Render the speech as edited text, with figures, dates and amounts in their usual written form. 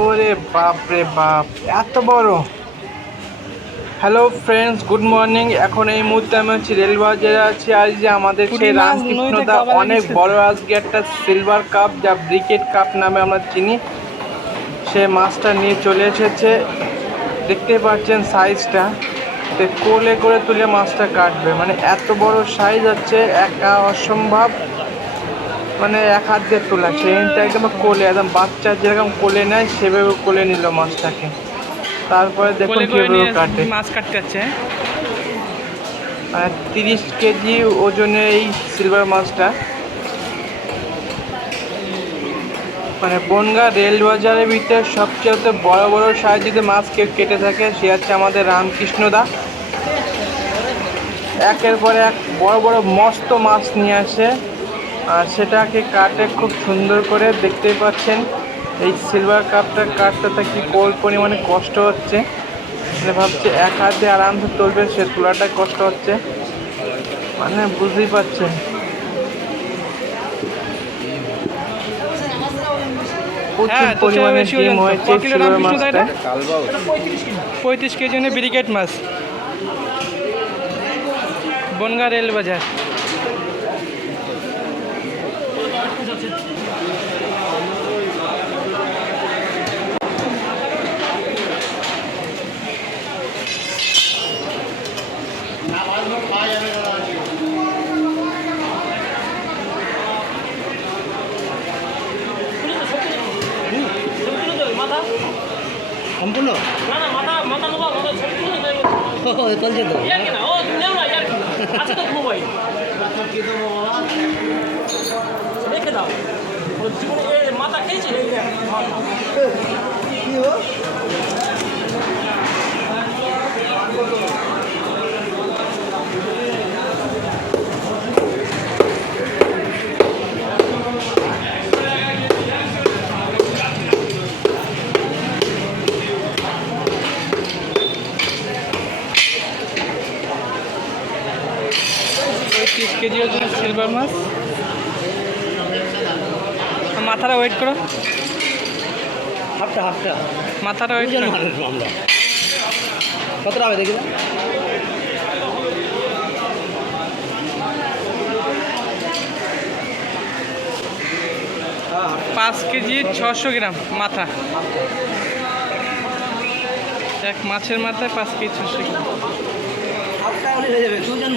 ওরে বাপ রে বাপ, এত বড়! Hello friends, good morning. এখন এই মুহূর্তে আমি রেলবাজারে আছি। আজ যে আমাদের পুঁটি সেই মাছ রামকৃষ্ণ নদীতে দা কাবা অনেক লাগিয়েছে। বড় আজকে একটা সিলভার কাপ, যা ব্রিকেট কাপ নামে আমরা চিনি, সে মাছটা নিয়ে চলে এসেছে। দেখতে পাচ্ছেন সাইজটা, কোলে করে তুলে মাছটা কাটবে। মানে এত বড় সাইজ হচ্ছে, একা অসম্ভব। মানে এক হাত দিয়ে তোলা, সেটা একদম কোলে, একদম বাচ্চা যেরকম কোলে নেয় সেভাবে কোলে নিল মাছটাকে। তারপরে দেখুন কোলে করে কীভাবে নিয়ে কাটে। মাছ কাটতে যাচ্ছে। 30 কেজি ওজনের এই সিলভার মাছটা। মানে বনগাঁ রেল বাজারের ভিতরে সবচেয়ে বড় বড় সাইজের মাছ কেটে থাকে সে হচ্ছে আমাদের রামকৃষ্ণদা। একের পর এক বড় বড় মস্ত মাছ নিয়ে আসে, আর সেটাকে কাটে খুব সুন্দর করে। দেখতেই পাচ্ছেন এই সিলভার কাপটা কাটতে কি পরিমাণে কষ্ট হচ্ছে। মানে ভাবছে এক হাত দিয়ে আরামসে তুলবে, সে তোলাটাই কষ্ট হচ্ছে। মানে বুঝতেই পারছেন। প্রচুর হ্যাঁ, তো সে পরিমাণে বেশি ডিম ওজন তো। ক হয়েছে কিলো সিলভার রামকৃষ্ণ দা এটা? মাছটায়। 35 কেজি ওজনের ব্রিকেট মাছ, বনগাঁ রেল বাজার। সম্পূর্ণ চলছে তো। মাথা খেয়েছি। 35 কেজি ওজনের সিলভার মাছ। মাথাটা ওয়েট করো, হাফটা মাথাটা ওয়েট দুজন করো। মানুষ আমরা। কতটা হবে দেখি না? 5 কেজি 600 গ্রাম মাথা। এক মাছের মাথায় 5 কেজি 600 গ্রাম। হাফটা হলে হয়ে যাবে, দুজন